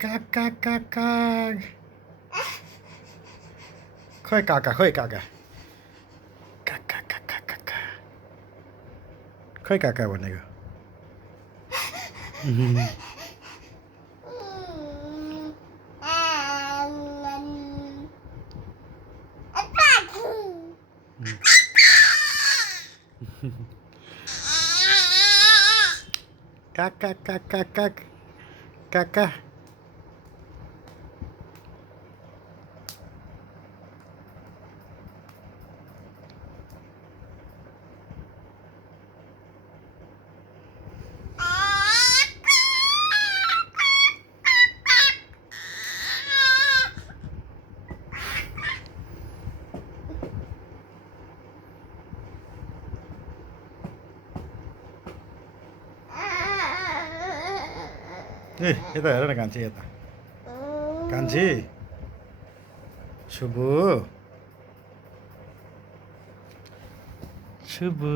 কাক কাক কাক কাক খৈ কাকা খৈ কাকা কাক কাক কাক কাক কাক खै काका भनेको काक काक काक काक काक काका ए यता हेर न कान्छी यता कान्छी शुभु शुभु